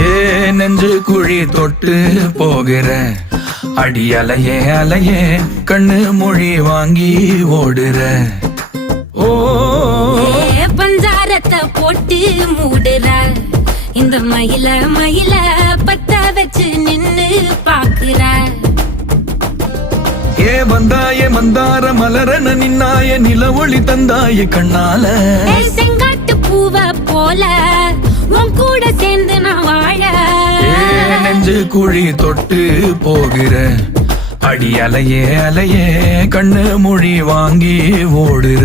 ஏ நெஞ்சு குழி தொட்டு போகிற அடி அலையே அலையே கண்ணு மொழி வாங்கி ஓடுற. ஓ பஞ்சாரத்தை போட்டு மூடுற இந்த மயில மயில பத்த வச்சு நின்னு பாக்குற. ஏ வந்தாய மந்தார மலரன நின்னாய நில ஒளி தந்தாய கண்ணால. செங்காட்டு பூவ போல உன் கூட சேர்ந்து நான் வாழ. நெஞ்சு குழி தொட்டு போகிற அடி அலையே அலையே கண்ணு மொழி வாங்கி ஓடுற.